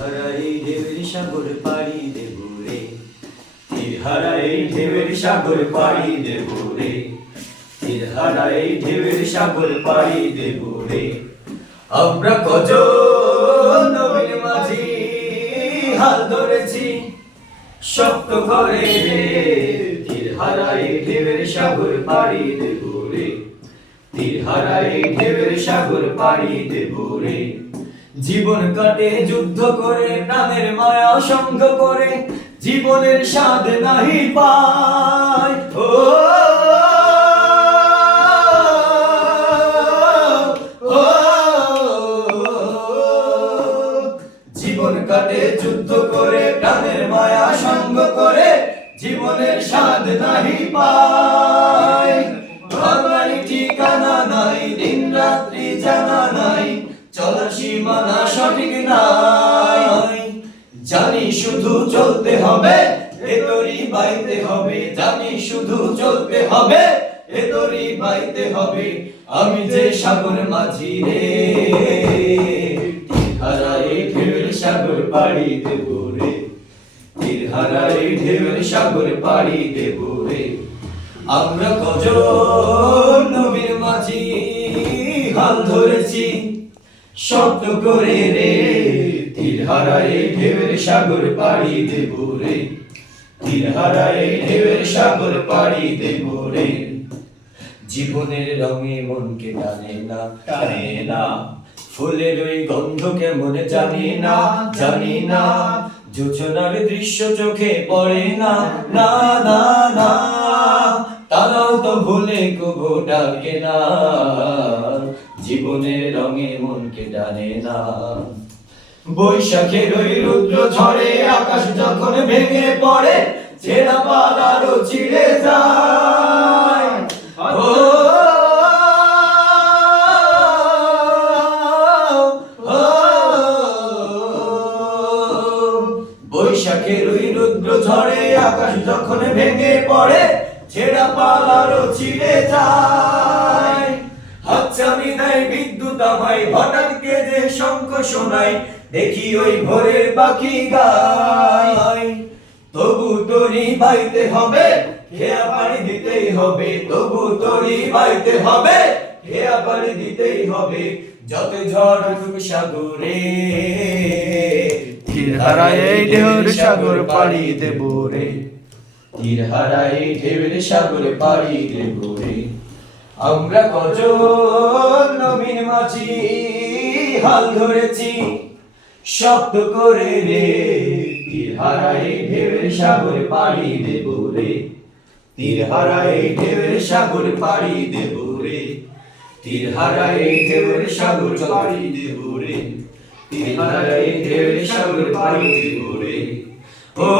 হারাই ঢেউয়ের সাগর পাড়ি দেব রে, তীর হারাই ঢেউয়ের সাগর পাড়ি দেব রে, তীর হারাই ঢেউয়ের সাগর পাড়ি দেব রে। আমরা কজন নবীর মাঝি হাল ধরেছি শক্ত করে রে, তীর হারাই ঢেউয়ের সাগর পাড়ি দেব রে, তীর হারাই ঢেউয়ের সাগর পাড়ি দেব রে। জীবন কাটে যুদ্ধ করে, প্রাণের মায়া সঙ্গ করে, জীবনের স্বাদ নাহি পায়। ও জীবন কাটে যুদ্ধ করে, প্রাণের মায়া সঙ্গ করে, জীবনের স্বাদ নাহি পায়। ঘরবাড়ি ঠিকানা নাই, দিন রাত্রি জানা নাই, চলার সীমানা সঠিক নাই। জানি শুধু চলতে হবে, এ দড়ি বাইতে হবে, জানি শুধু চলতে হবে, এ দড়ি বাইতে হবে। আমি যে সাগর মাঝি রে, তীর হারাই ঢেউয়ের সাগর পাড়ি দেব রে, তীর হারাই ঢেউয়ের সাগর পাড়ি দেব রে। আমরা কজন নবীর মাঝি হাল ধরেছি শব্দ করে রে, তীর হারাই ঢেউয়ের সাগর পাড়ি দেব রে, তীর হারাই ঢেউয়ের সাগর পাড়ি দেব রে। জীবনের রঙে মনকে টানে না, টানে না, ফুলের ওই গন্ধ কেমন জানি না, জানি না, যোচনার দৃশ্য চোখে পড়ে না, না না না, তারাও তো ভুলে কবু ডাকে না, জীবনের রঙে মনকে টানে না। বৈশাখের ওই রুদ্র ঝড়ে আকাশ যখন ভেঙে পড়ে, ছেঁড়া পালারও ছিঁড়ে যায়। ও বৈশাখের ওই রুদ্র ঝড়ে আকাশ যখন ভেঙে পড়ে, ছেঁড়া পালারও ছিঁড়ে যায়। হাতছানি দেয় বিদ্যুৎ আমায়, হঠাৎ কেঁদে শঙ্খ শোনায়, দেখি ওই ভোরের পাখি গায়। তবু তরি বাইতে হবে, খেয়া পাড়ি দিতেই হবে, তবু তরি বাইতে হবে, খেয়া পাড়ি দিতেই হবে। যত ঝড় উঠুক সাগরে, তীর হারাই ঢেউয়ের সাগর পাড়ি দেব রে, তীর হারাই ঢেউয়ের সাগর পাড়ি দেব রে। আমরা কজন নবীর মাঝি হাল ধরেছি শব্দ করে রে, তীর হারাই ঢেউয়ের সাগর পাড়ি দেব রে, তীর হারাই ঢেউয়ের সাগর পাড়ি দেব রে, তীর হারাই ঢেউয়ের সাগর পাড়ি দেব রে, তীর হারাই ঢেউয়ের সাগর পাড়ি দেব রে। ও